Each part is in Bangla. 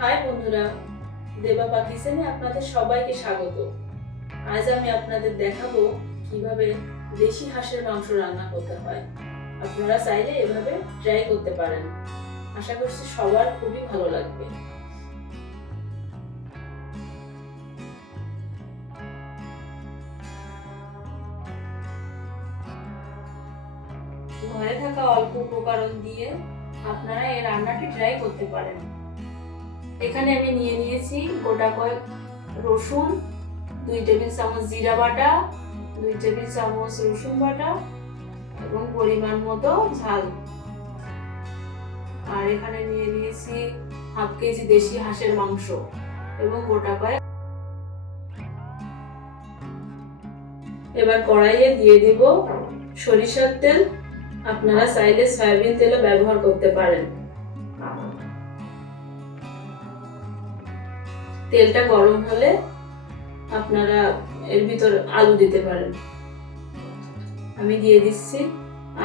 হাই বন্ধুরা, দেবাপা কিচেনে আপনাদের সবাইকে স্বাগত। আজ আমি আপনাদের দেখাবো কিভাবে দেশি হাঁসের মাংস রান্না করতে হয়। আপনারা চাইলে এভাবে ট্রাই করতে পারেন। আশা করছি সবার খুবই ভালো লাগবে। ঘরে থাকা অল্প উপকরণ দিয়ে আপনারা এই রান্নাটি ট্রাই করতে পারেন। এখানে আমি নিয়ে নিয়েছি গোটা কয়েক রসুন, 2 টেবিল চামচ জিরা বাটা, 2 টেবিল চামচ রসুন বাটা এবং পরিমাণ মতো ঝাল। আর এখানে নিয়ে নিয়েছি হাফ কেজি দেশি হাঁসের মাংস এবং গোটা কয়েক। এবার কড়াইয়ে দিয়ে দিব সরিষার তেল। আপনারা চাইলে সয়াবিন তেলও ব্যবহার করতে পারেন। তেলটা গরম হলে আপনারা এর ভিতর আলু দিতে পারেন। আমি দিয়ে দিচ্ছি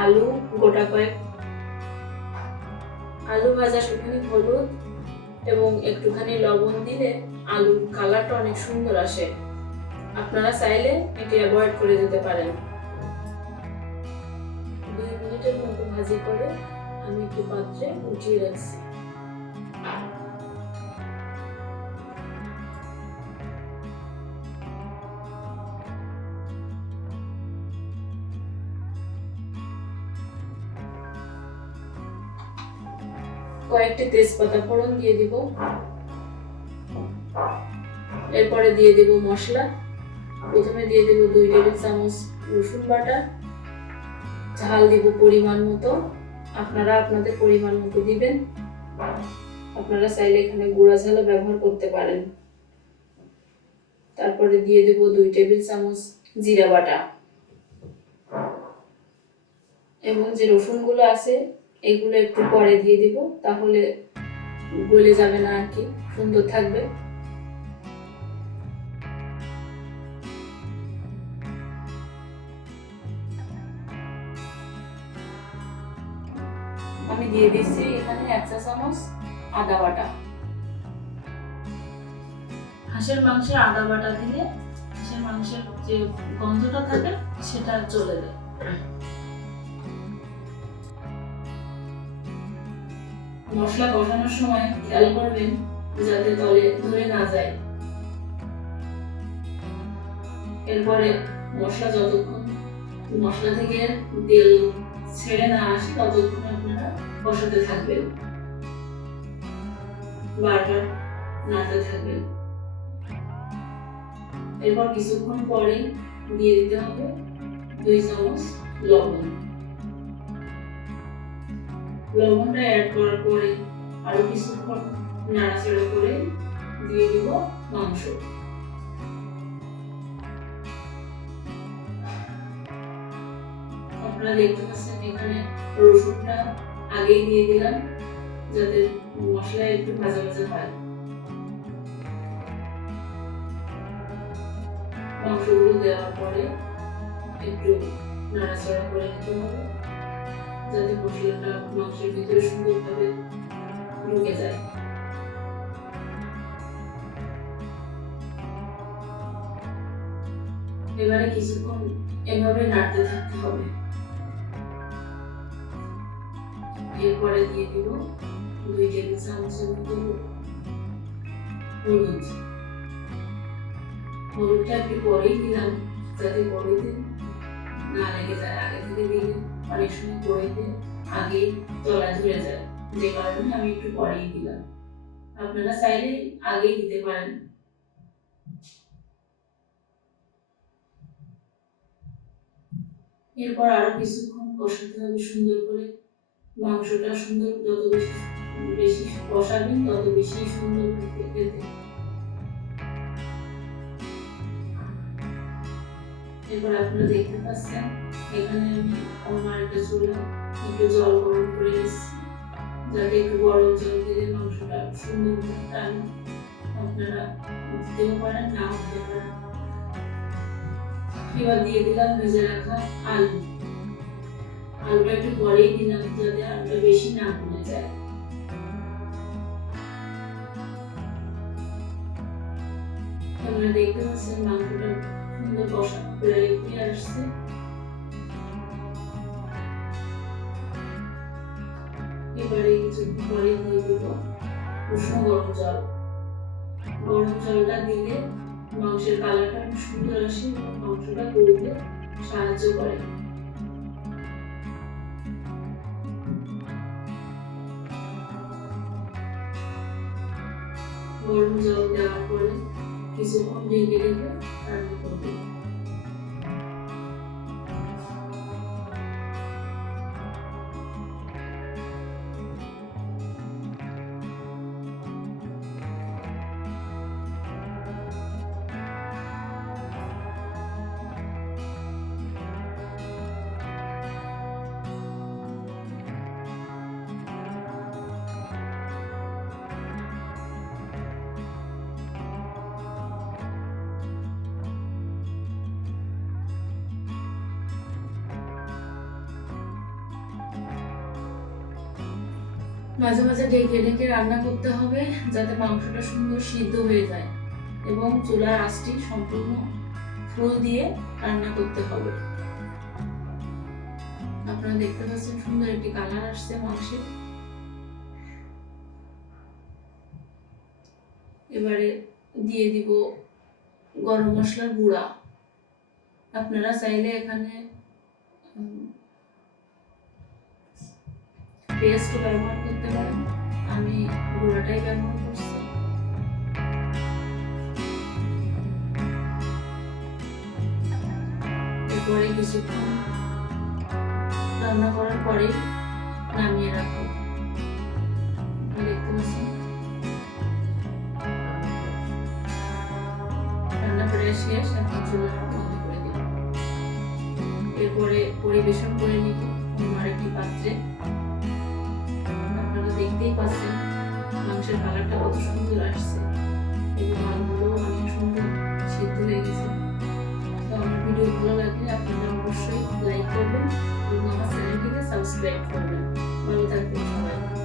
আলু গোটা কয়েক। আলু ভাজা একটুখানি হলুদ এবং একটুখানি লবণ দিলে আলুর কালারটা অনেক সুন্দর আসে। আপনারা চাইলে এটি অ্যাভয়েড করে দিতে পারেন। 2 মিনিটের মতো ভাজি করে আমি একটু পাত্রে উঠিয়ে রাখছি। কয়েকটি তেজপাতা ফোড়ন দিয়ে দিব। এরপরে দিয়ে দিব মশলা। প্রথমে দিয়ে দিব 2 টেবিল চামচ রসুন বাটা। ঝাল দিব পরিমাণ মতো। আপনারা আপনাদের পরিমাণ মতো দিবেন। আপনারা চাইলে এখানে গুঁড়া ঝালও ব্যবহার করতে পারেন। তারপরে দিয়ে দিব 2 টেবিল চামচ জিরা বাটা এবং যে রসুনগুলো আছে এগুলো একটু পরে দিয়ে দিব, তাহলে গলে যাবে না আর কি, সুন্দর থাকবে। আমি দিয়ে দিচ্ছি এখানে 1 চা চামচ আদা বাটা। হাঁসের মাংসে আদা বাটা দিলে হাঁসের মাংসের যে গন্ধটা থাকে সেটা চলে যায়। মশলা কষানোর সময় খেয়াল করবেন যাতে তলে ধরে না যায়। এরপরে মশলা থেকে তেল ছেড়ে না আসে ততক্ষণ আপনারা কষাতে থাকবেন, বারবার নাড়তে থাকবেন। এরপর কিছুক্ষণ পরে দিয়ে দিতে হবে 2 চামচ লবণ। লবণটা অ্যাড করার পরে আরো কিছুক্ষণ নাড়াচাড়া করে দিয়ে দিব মাংস। আপনারা দেখতে পাচ্ছেন এখানে রসুনটা আগেই দিয়ে দিলাম যাতে মশলা একটু ভাজা ভাজা হয়। মাংসগুলো দেওয়ার পরে একটু নাড়াচাড়া করে নিতে হবে যাতে মশলাটা মাংসের ভিতরে সুন্দরভাবে ঢুকে যায়। এবারে কিছুক্ষণ এভাবে নাড়তে থাকতে হবে। এরপরে দিয়ে দিব 2 টেবিল চামচের মতো হলুদ। হলুদটা একটু পরেই দিলাম যাতে কড়াইতে না লেগে যায়। আগে থেকে দিলে অনেক সময় কড়াইতে আগে তলা ধরে যায়, যে কারণে আমি একটু পরেই দিলাম। আপনারা চাইলে আগেই দিতে পারেন। এরপর আরো কিছুক্ষণ কষাতে হবে সুন্দর করে। মাংসটা সুন্দর, যত বেশি কষাবেন তত বেশি সুন্দর হবে খেতে। এরপর আপনারা দেখতে পাচ্ছেন এখানে আমি অন্য একটা চুলা একটু জল গরম করে নিচ্ছি যাতে একটু গরম জল দিলে মাংসটা সুন্দর টানে। আপনারা দিতেও পারেন, নাও দিতে পারেন। এবার দিয়ে দিলাম ভেজে রাখা আলু। আলুটা একটু পরেই দিলাম যাতে আলুটা বেশি না ভুলে যায়। আপনারা দেখতে পাচ্ছেন মাংসটা সুন্দর কষা প্রায় হয়ে আসছে। এবারে কিছুক্ষণ পরে দিয়ে দেব উষ্ণ গরম জল। গরম জলটা দিলে মাংসের কালারটা খুব সুন্দর আসে এবং মাংসটা গলতে সাহায্য করে। গরম জল দেওয়ার পরে কিছুক্ষণ ঢেকে রেখে রান্না করবে। মাঝে মাঝে ঢেকে ঢেকে রান্না করতে হবে যাতে মাংসটা সুন্দর সিদ্ধ হয়ে যায় এবং চুলার আঁচটি সম্পূর্ণ ফুল দিয়ে রান্না করতে হবে। আপনারা দেখতে পাচ্ছেন সুন্দর একটি কালার আসছে মাংসে। এবারে দিয়ে দিব গরম মশলার গুঁড়া। আপনারা চাইলে এখানে পেস্ট ব্যবহার করতে পারেন, আমি গুঁড়াটাই ব্যবহার করছি। এরপরে কিছুক্ষণ রান্না করার পরে নামিয়ে রাখবো। দেখতে পাচ্ছেন রান্না করে শেষ, এখন চুলাটা বন্ধ করে দিব। এরপরে পরিবেশন করে নিব অন্য আরেকটি পাত্রে। দেখতেই পাচ্ছেন মাংসের কালারটা কত সুন্দর আসছে এবং আলুগুলো অনেক সুন্দর সিদ্ধ হয়ে গেছে। তো আমার ভিডিও ভালো লাগলে আপনারা অবশ্যই লাইক করবেন এবং আমার চ্যানেলটিকে সাবস্ক্রাইব করবেন। ভালো থাকবেন সবাই।